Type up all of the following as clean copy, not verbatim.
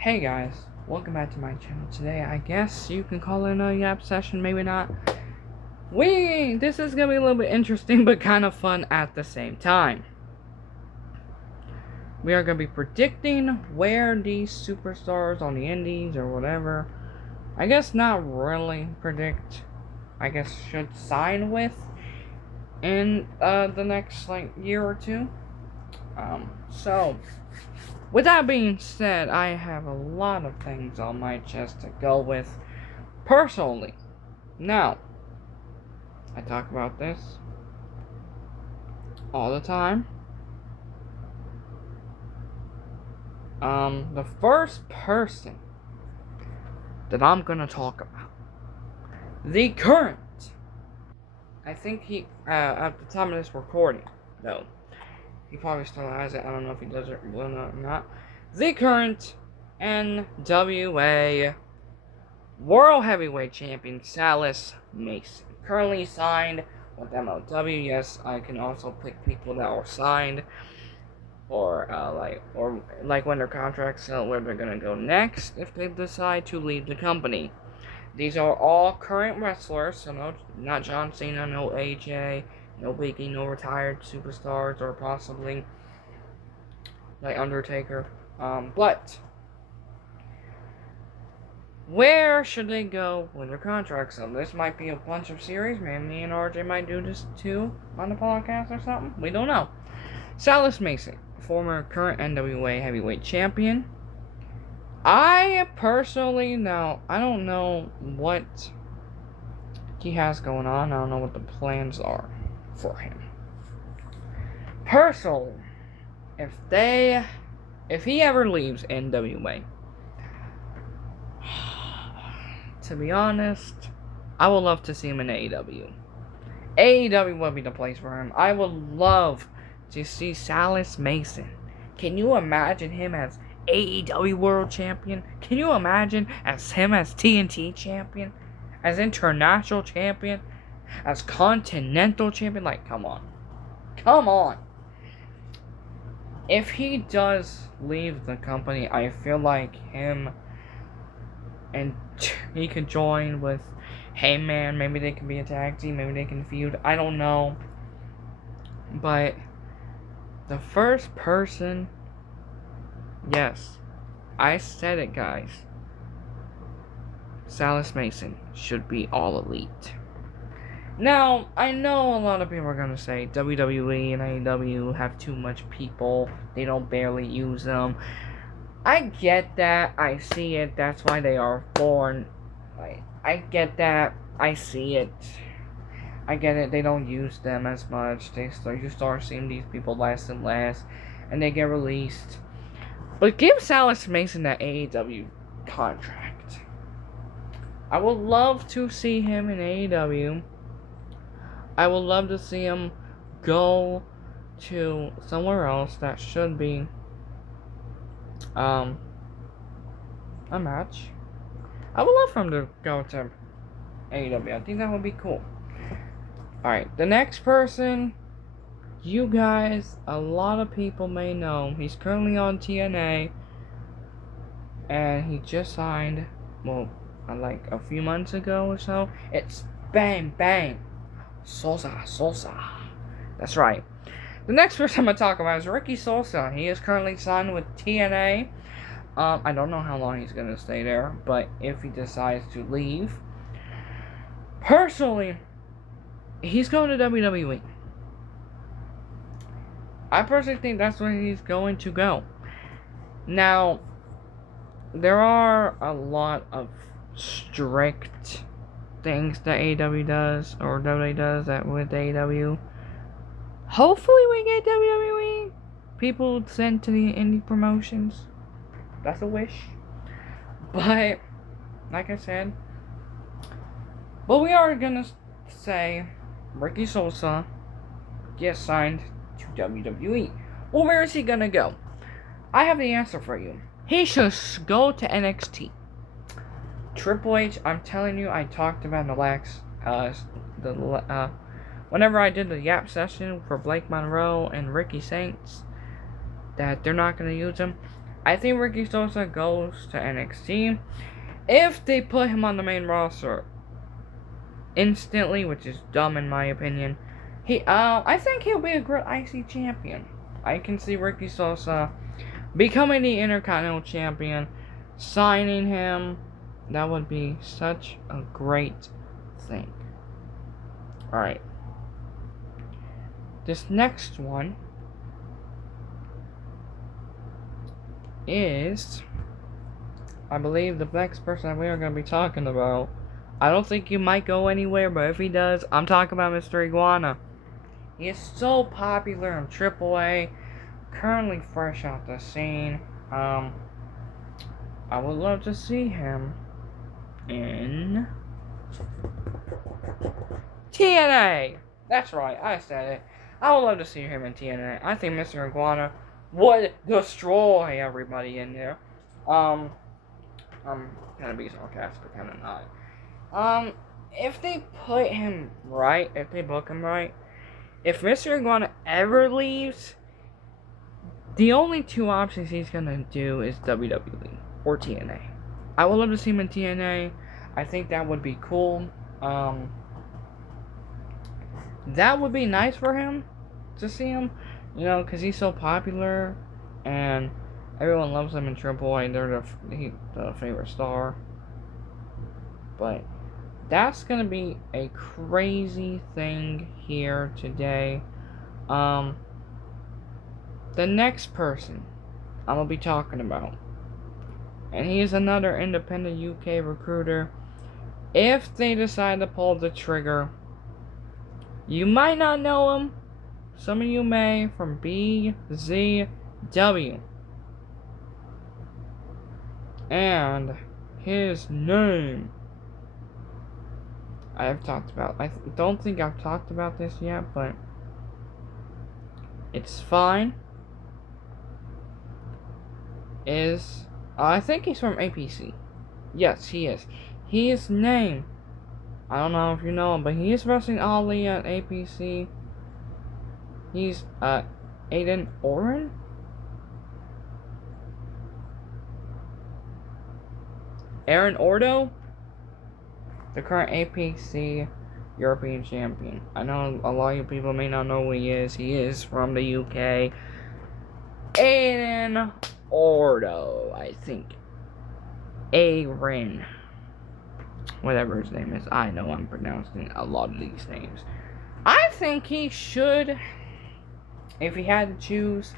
Hey guys, welcome back to my channel. Today, I guess you can call it a yap session, maybe not. This is gonna be a little bit interesting, but kind of fun at the same time. We are gonna be predicting where these superstars on the indies or whatever, I guess not really predict, I guess should sign with in the next year or two. So with that being said, I have a lot of things on my chest to go with personally. Now, I talk about this all the time. The first person that I'm gonna talk about, the current, I think he, at the time of this recording, though, he probably still has it, I don't know if he does it or not, the current NWA World Heavyweight Champion, Salice Mason. Currently signed with MLW. Yes, I can also pick people that were signed, or when their contracts sell, where they're gonna go next if they decide to leave the company. These are all current wrestlers, so no, not John Cena, no AJ, no Biggie, no retired superstars, or possibly like Undertaker. But where should they go when their contract's up? This might be a bunch of series. Maybe me and RJ might do this too on the podcast or something. We don't know. Salice Mason, former current NWA heavyweight champion. I personally, now, I don't know what he has going on. I don't know what the plans are for him. Personally, if he ever leaves NWA, to be honest, I would love to see him in AEW. AEW would be the place for him. I would love to see Salice Mason. Can you imagine him as AEW World Champion? Can you imagine him as TNT Champion? As International Champion? As Continental Champion? Like, come on. Come on. If he does leave the company, I feel like him and he could join with Heyman. Maybe they can be a tag team. Maybe they can feud. I don't know. But the first person, yes, I said it, guys. Salice Mason should be all elite. Now, I know a lot of people are going to say WWE and AEW have too much people. They don't barely use them. I get that. I see it. That's why they are born. I get that. I see it. I get it. They don't use them as much. You start seeing these people less and less, and they get released. But give Salice Mason that AEW contract. I would love to see him in AEW. I would love to see him go to somewhere else that should be a match. I would love for him to go to AEW. I think that would be cool. Alright, the next person, you guys, a lot of people may know. He's currently on TNA, and he just signed, well, like a few months ago or so. It's Bang Bang Sosa. That's right. The next person I'm going to talk about is Ricky Sosa. He is currently signed with TNA. I don't know how long he's going to stay there, but if he decides to leave, personally, he's going to WWE. I personally think that's where he's going to go. Now, there are a lot of strict things that AEW does, or WWE does, that with AEW. Hopefully we get WWE people sent to the indie promotions. That's a wish. But, like I said, but we are gonna say Ricky Sosa gets signed to WWE. Well, where is he gonna go? I have the answer for you. He should go to NXT. Triple H, I'm telling you, I talked about whenever I did the Yap session for Blake Monroe and Ricky Saints, that they're not going to use him. I think Ricky Sosa goes to NXT. If they put him on the main roster instantly, which is dumb in my opinion, I think he'll be a great IC champion. I can see Ricky Sosa becoming the Intercontinental Champion, signing him. That would be such a great thing. Alright. This next one is, I believe, the next person that we are going to be talking about. I don't think he might go anywhere, but if he does, I'm talking about Mr. Iguana. He is so popular in AAA, currently fresh out the scene. I would love to see him in TNA. That's right, I said it. I would love to see him in TNA. I think Mr. Iguana would destroy everybody in there. I'm gonna be sarcastic, kinda not. If they put him right, if they book him right, if Mr. Iguana ever leaves, the only two options he's gonna do is WWE or TNA. I would love to see him in TNA. I think that would be cool. That would be nice for him to see him, you know, because he's so popular and everyone loves him in AAA. They're the favorite star. But that's gonna be a crazy thing here today. The next person I'm gonna be talking about, and he is another independent UK recruiter. If they decide to pull the trigger, you might not know him. Some of you may, from BZW. And his name, I've talked about. I don't think I've talked about this yet, but it's fine. I think he's from APC. Yes, he is. His name, I don't know if you know him, but he is wrestling Ali at APC. He's Aiden Oren. Aaron Ordo, the current APC European champion. I know a lot of people may not know who he is. He is from the UK. Aiden Ordo, I think. Aaron. Whatever his name is. I know I'm pronouncing a lot of these names. I think he should, if he had to choose,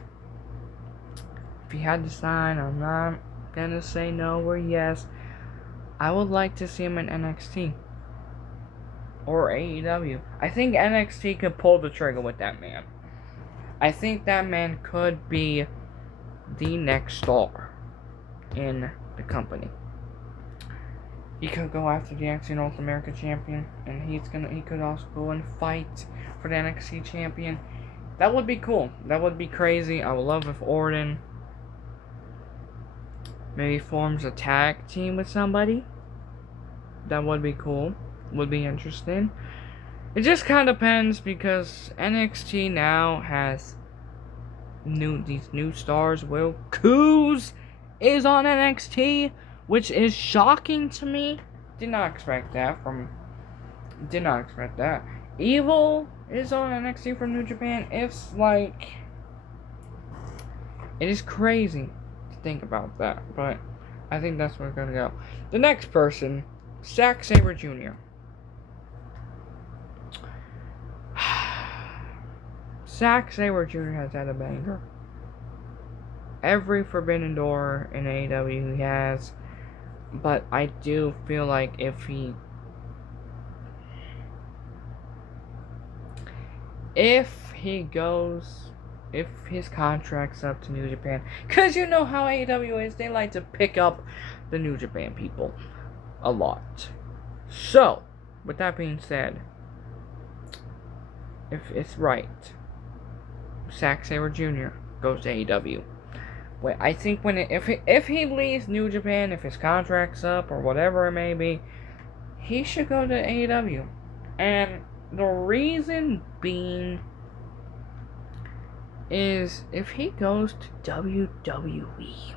if he had to sign, I'm not gonna say no or yes. I would like to see him in NXT or AEW. I think NXT could pull the trigger with that man. I think that man could be the next star in the company. He could go after the NXT North America champion, and he could also go and fight for the NXT champion. That would be cool. That would be crazy. I would love if Orton maybe forms a tag team with somebody. That would be cool. Would be interesting. It just kind of depends, because NXT now has these new stars. Will Coos is on NXT, which is shocking to me. Did not expect that. Evil is on NXT from New Japan. It's like, it is crazy to think about that, but I think that's where we're gonna go. The next person, Zack Sabre Jr. Zack Sabre Jr. has had a banger. Every Forbidden Door in AEW he has, but I do feel like if his contract's up to New Japan, because you know how AEW is, they like to pick up the New Japan people a lot. So, with that being said, if it's right, Zack Sabre Jr. goes to AEW. Wait, I think if he leaves New Japan, if his contract's up or whatever it may be, he should go to AEW. And the reason being is, if he goes to WWE,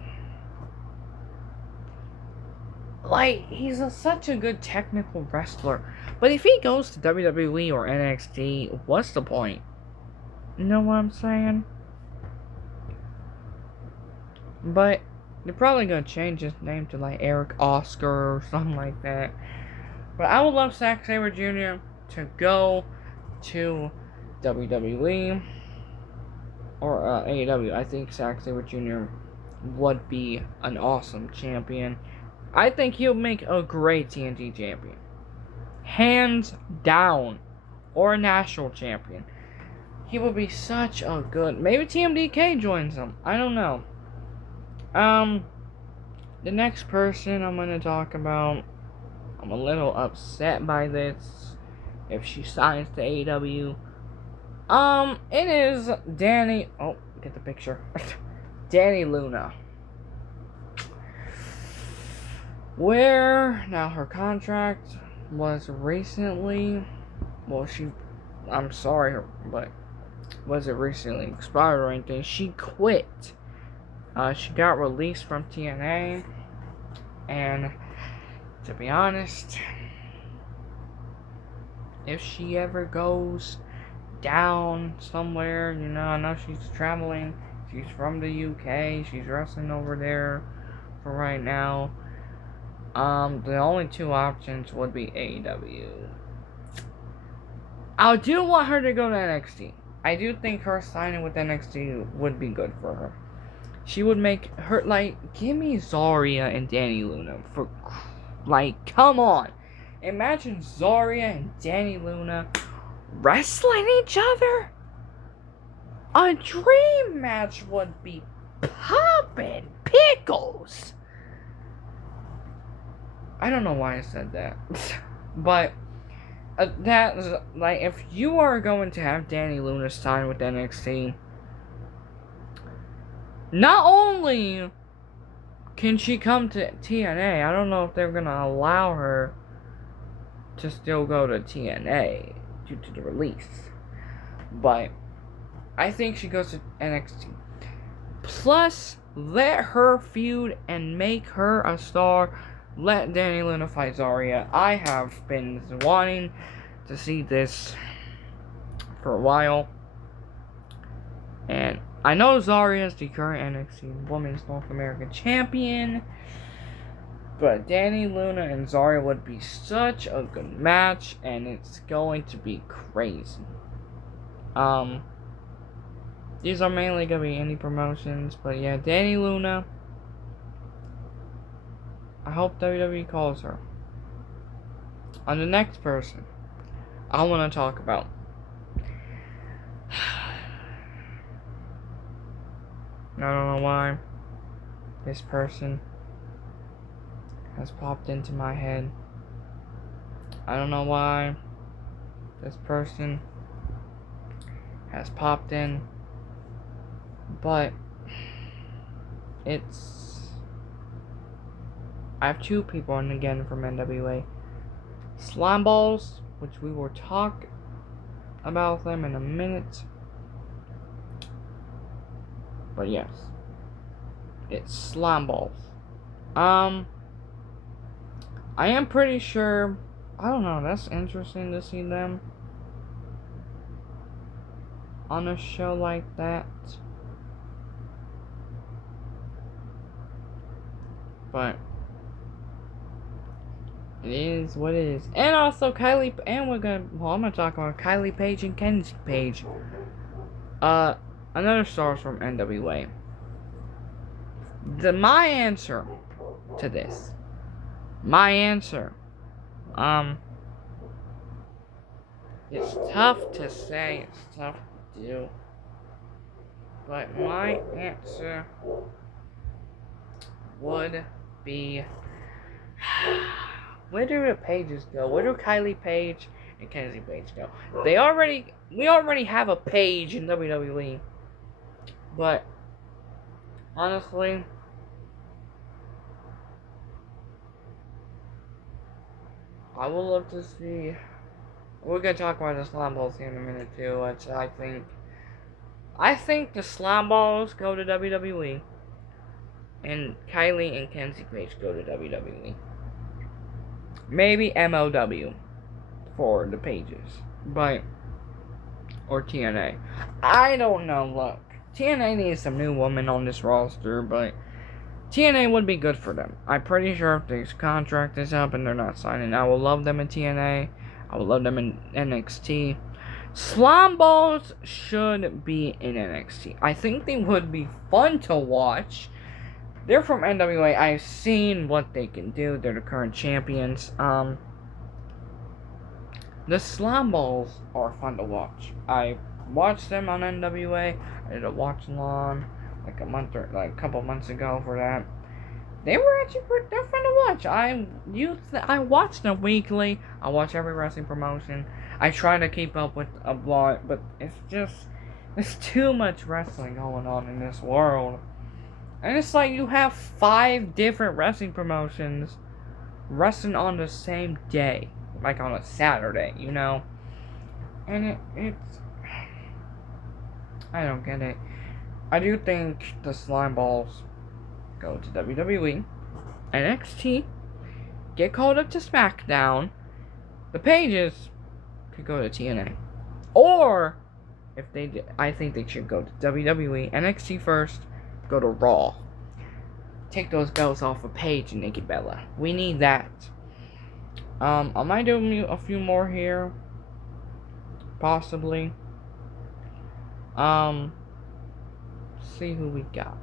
Like, he's such a good technical wrestler. But if he goes to WWE or NXT, what's the point? You know what I'm saying? But they're probably gonna change his name to like Eric Oscar or something like that. But I would love Zack Sabre Jr. to go to WWE or AEW. I think Zack Sabre Jr. would be an awesome champion. I think he'll make a great TNT champion. Hands down. Or a national champion. He would be such a good... Maybe TMDK joins him. I don't know. The next person I'm going to talk about... I'm a little upset by this. If she signs to AEW. It is Danny... Oh, get the picture. Dani Luna. Where... Now, her contract was recently... Well, I'm sorry, but wasn't recently expired or anything. She quit. She got released from TNA, and to be honest, if she ever goes down somewhere, you know, I know she's traveling. She's from the UK. She's wrestling over there for right now. The only two options would be AEW. I do want her to go to NXT. I do think her signing with NXT would be good for her. She would make her, like, give me Zarya and Dani Luna. For, like, come on. Imagine Zarya and Dani Luna wrestling each other. A dream match would be poppin' pickles. I don't know why I said that. But... that's, like, if you are going to have Dani Luna sign with NXT, not only can she come to TNA, I don't know if they're going to allow her to still go to TNA due to the release, but I think she goes to NXT. Plus, let her feud and make her a star. Let Dani Luna fight Zarya. I have been wanting to see this for a while. And I know Zarya is the current NXT Women's North American Champion. But Dani Luna and Zarya would be such a good match. And it's going to be crazy. These are mainly going to be indie promotions. But yeah, Dani Luna. I hope WWE calls her. On the next person, I want to talk about. I don't know why this person has popped into my head. I don't know why this person has popped in, but it's... I have two people in again from NWA. Slime Balls, which we will talk about them in a minute. But yes, it's Slime Balls. I am pretty sure. I don't know. That's interesting to see them on a show like that. But it is what it is. And also Kylie, and I'm gonna talk about Kylie Paige and Kenzie Paige. Another stars from NWA. My answer to this. It's tough to say, it's tough to do. But my answer would be... Where do the Pages go? Where do Kylie Paige and Kenzie Paige go? We already have a Paige in WWE. But honestly, I would love to see. We're gonna talk about the Slime Balls here in a minute too, which I think the Slime Balls go to WWE, and Kylie and Kenzie Paige go to WWE. Maybe MLW for the pages, but or TNA. I don't know. Look, TNA needs some new women on this roster, but TNA would be good for them. I'm pretty sure if this contract is up and they're not signing, I will love them in TNA. I will love them in NXT. Slime Balls should be in NXT. I think they would be fun to watch. They're from NWA. I've seen what they can do. They're the current champions. The Slime Balls are fun to watch. I watched them on NWA. I did a watch along like a couple months ago for that. They were actually they're fun to watch. I watch them weekly. I watch every wrestling promotion. I try to keep up with a lot, but there's too much wrestling going on in this world. And it's like you have 5 different wrestling promotions wrestling on the same day. Like on a Saturday, you know? And it's... I don't get it. I do think the Slime Balls go to WWE, NXT, get called up to SmackDown. The Pages could go to TNA. Or, if they did, I think they should go to WWE, NXT first, go to Raw. Take those belts off of Paige and Nikki Bella. We need that. I might do a few more here. Possibly. See who we got.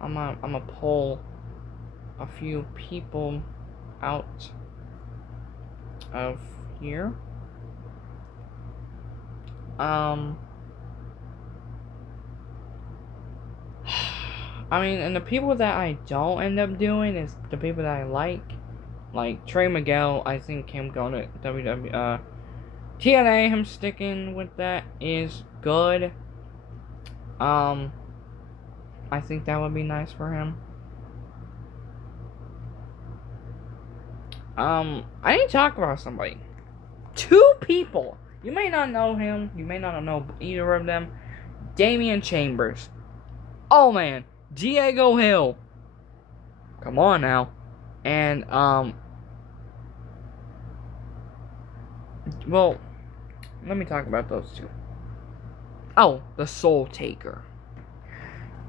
I'm gonna pull a few people out of here. I mean, and the people that I don't end up doing is the people that I like Trey Miguel. I think him going to WWE, TNA, him sticking with that is good. I think that would be nice for him. I need to talk about somebody. 2 people. You may not know him. You may not know either of them. Damian Chambers. Oh man. Diego Hill. Come on now. And, well, let me talk about those 2. Oh, the Soul Taker.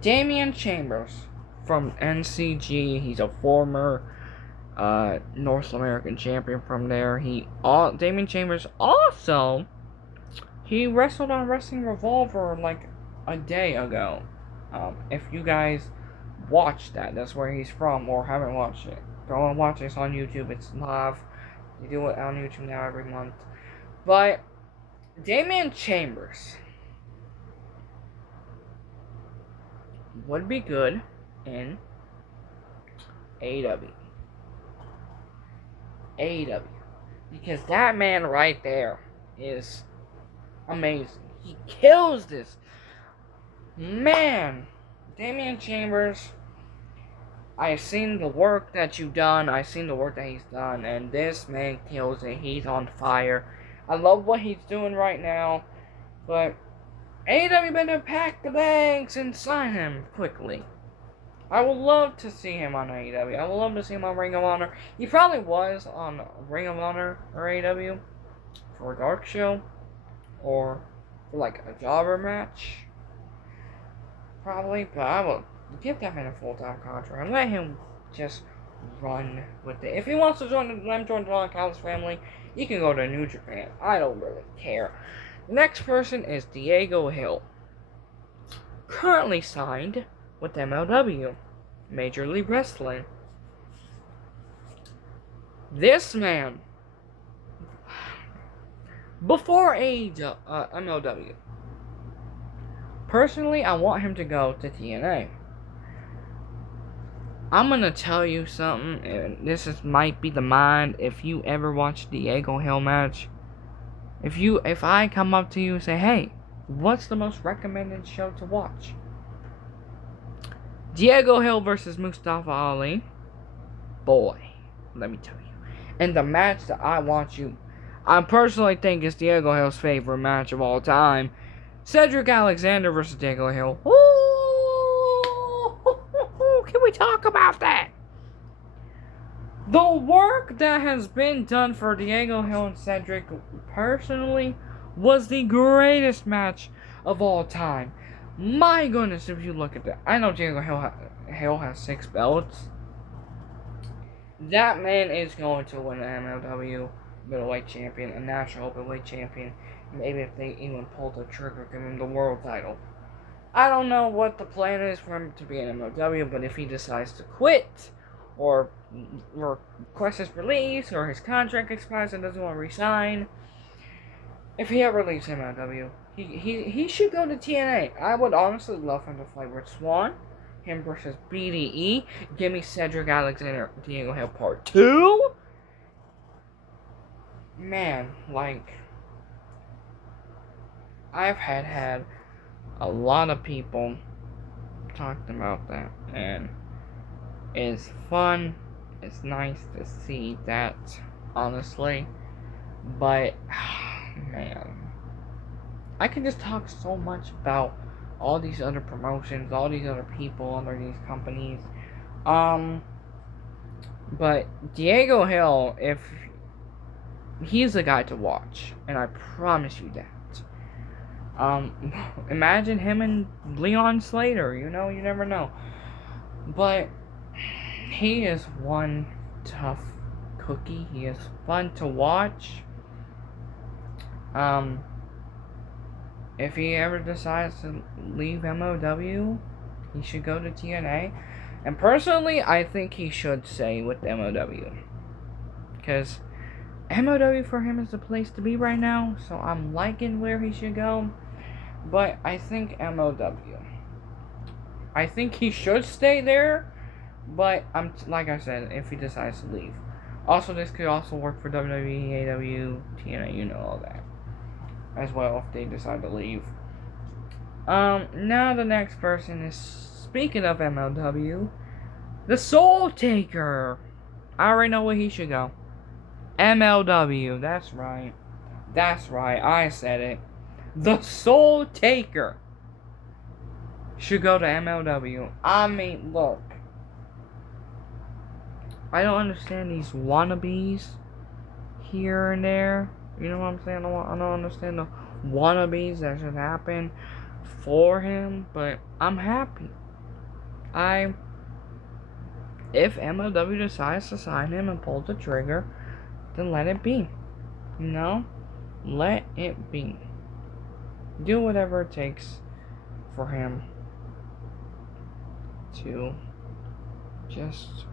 Damian Chambers from NCG. He's a former North American champion from there. Damian Chambers also, he wrestled on Wrestling Revolver like a day ago. If you guys watch that's where he's from, or haven't watched it, go and watch it. It's on YouTube. It's live. You do it on YouTube now every month. But Damian Chambers would be good in AEW. Because that man right there is amazing. He kills this. Man, Damian Chambers, I've seen the work that you've done. I've seen the work that he's done. And this man kills it. He's on fire. I love what he's doing right now. But AEW better pack the bags and sign him quickly. I would love to see him on AEW. I would love to see him on Ring of Honor. He probably was on Ring of Honor or AEW for a dark show. Or for like a jobber match. Probably, but I will give that man a full-time contract and let him just run with it. If he wants to join the Don Callis family, he can go to New Japan. I don't really care. The next person is Diego Hill. Currently signed with MLW, Major League Wrestling. This man, before MLW, personally, I want him to go to TNA. I'm gonna tell you something, and might be the mind. If you ever watch Diego Hill match, if I come up to you and say, hey, what's the most recommended show to watch? Diego Hill versus Mustafa Ali. Boy, let me tell you. And the match that I personally think is Diego Hill's favorite match of all time. Cedric Alexander versus Diego Hill. Ooh, can we talk about that? The work that has been done for Diego Hill and Cedric, personally, was the greatest match of all time. My goodness, if you look at that. I know Diego Hill has 6 belts. That man is going to win an MLW middleweight champion, a national openweight champion. Maybe if they even pull the trigger, give him the world title. I don't know what the plan is for him to be an MLW, but if he decides to quit, or request his release, or his contract expires and doesn't want to resign, if he ever leaves MLW, he should go to TNA. I would honestly love him to fight Rich Swann, him versus BDE. Give me Cedric Alexander, Diego Hill Part 2. Man, like, I've had a lot of people talking about that, and it's fun. It's nice to see that, honestly. But, man, I can just talk so much about all these other promotions, all these other people under these companies. But Diego Hill, if he's the guy to watch, and I promise you that. Imagine him and Leon Slater, you never know. But he is one tough cookie. He is fun to watch. If he ever decides to leave MOW, he should go to TNA. And personally, I think he should stay with MOW. Because MOW for him is the place to be right now. So I'm liking where he should go. But I think MOW. I think he should stay there. But like I said, if he decides to leave. Also, this could also work for WWE, AW, TNA, all that. As well, if they decide to leave. Now the next person is, speaking of MLW, the Soul Taker. I already know where he should go. MLW, that's right. That's right, I said it. The Soul Taker should go to MLW. I mean, look. I don't understand these wannabes here and there. You know what I'm saying? I don't understand the wannabes that should happen for him, but I'm happy. If MLW decides to sign him and pull the trigger, then let it be. Let it be. Do whatever it takes for him to just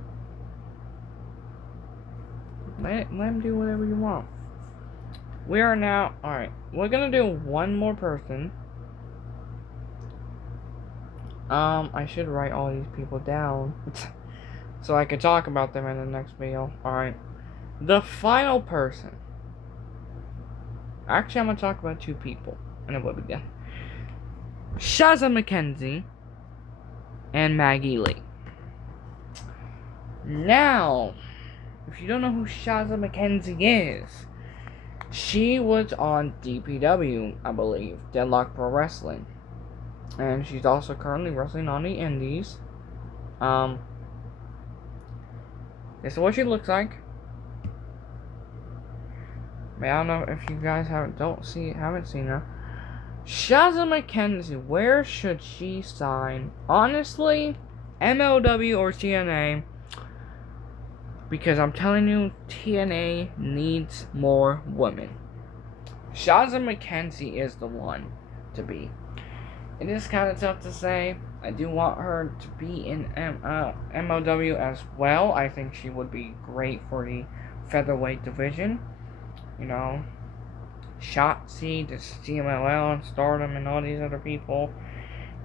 let him do whatever you want. We are now, alright, we're gonna do one more person. I should write all these people down so I can talk about them in the next video. Alright, the final person. Actually, I'm gonna talk about 2 people, and it will be done. Shazza McKenzie and Maggie Lee. Now, if you don't know who Shazza McKenzie is, she was on DPW, I believe, Deadlock Pro Wrestling. And she's also currently wrestling on the Indies. This is what she looks like. I don't know if you guys haven't seen her. Shazza McKenzie, where should she sign? Honestly, MLW or TNA. Because I'm telling you, TNA needs more women. Shazza McKenzie is the one to be. It is kind of tough to say. I do want her to be in MLW as well. I think she would be great for the featherweight division. Shotzi, the CMLL, and Stardom, and all these other people.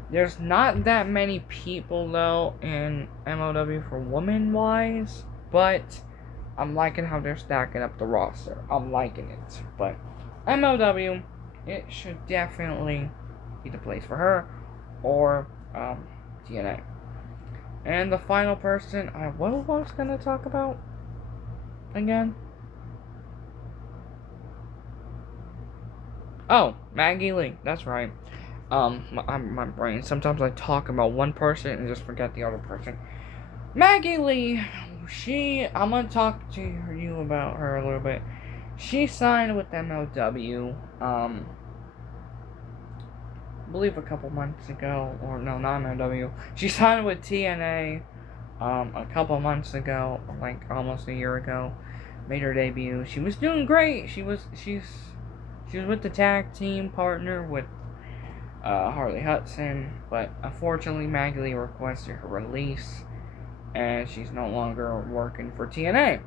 There's not that many people, though, in MLW for women-wise. But I'm liking how they're stacking up the roster. I'm liking it. But MLW, it should definitely be the place for her. Or TNA. And the final person, what was I going to talk about again? Oh, Maggie Lee. That's right. My brain. Sometimes I talk about one person and just forget the other person. Maggie Lee, I'm gonna talk to you about her a little bit. She signed with MLW, I believe a couple months ago, or no, not MLW. She signed with TNA, a couple months ago, like almost a year ago. Made her debut. She was doing great. She's with the tag team partner with Harley Hudson, but unfortunately Maggie Lee requested her release, and she's no longer working for TNA.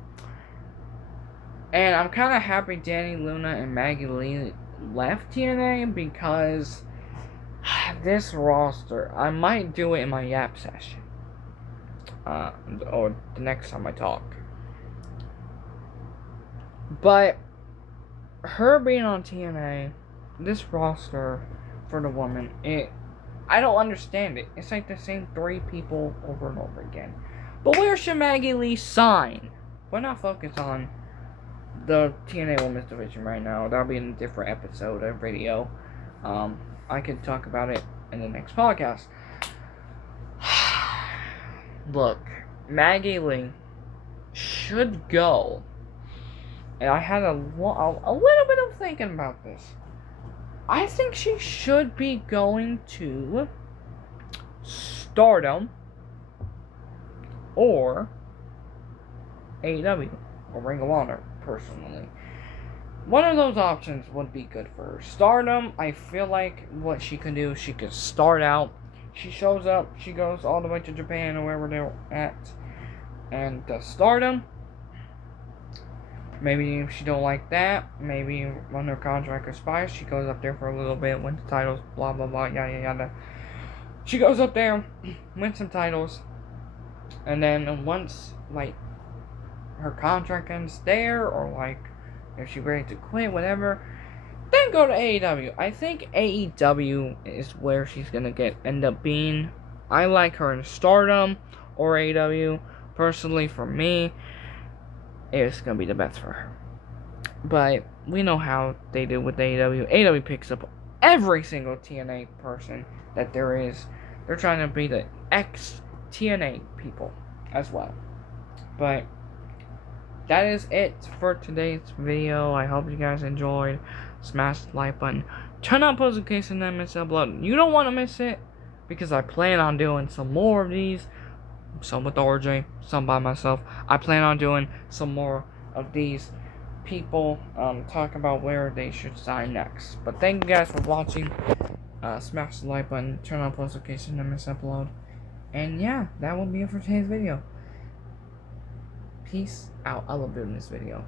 And I'm kind of happy Danny Luna and Maggie Lee left TNA, because this roster, I might do it in my Yap session, or the next time I talk. But her being on TNA, this roster for the woman, I don't understand it. It's like the same 3 people over and over again. But where should Maggie Lee sign? We're not focused on the TNA Women's Division right now. That'll be in a different episode or video. I could talk about it in the next podcast. Look, Maggie Lee should go. And I had a little bit of thinking about this. I think she should be going to Stardom or AEW or Ring of Honor, personally. One of those options would be good for her. Stardom, I feel like what she can do, she could start out. She shows up, she goes all the way to Japan or wherever they're at, and Stardom. Maybe if she don't like that, maybe when her contract expires, she goes up there for a little bit, wins the titles, blah blah blah, yada yada. She goes up there, wins some titles, and then once like her contract ends there, or like if she's ready to quit, whatever, then go to AEW. I think AEW is where she's gonna end up being. I like her in Stardom or AEW. Personally, for me, it's gonna be the best for her. But we know how they do with AEW. AEW picks up every single TNA person that there is. They're trying to be the ex-TNA people as well. But that is it for today's video. I hope you guys enjoyed. Smash the like button. Turn on post notifications and miss upload. You don't want to miss it, because I plan on doing some more of these. Some with RJ, some by myself. I plan on doing some more of these people, talk about where they should sign next. But thank you guys for watching. Smash the like button, turn on post notifications and miss upload. And yeah, that will be it for today's video. Peace out. I love doing this video.